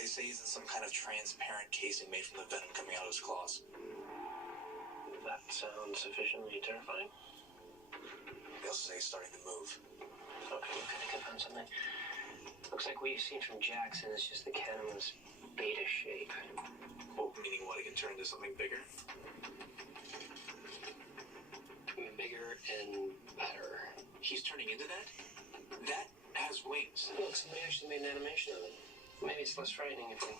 They say he's in some kind of transparent casing made from the venom coming out of his claws. That sounds sufficiently terrifying. They also say he's starting to move. Okay, we could confirm something. Looks like what you've seen from Jackson is just the cannon's beta shape. Oh, meaning what? He can turn into something bigger? Bigger and better. He's turning into that? That has wings. Look, somebody actually made an animation of it. Maybe it's less frightening if we...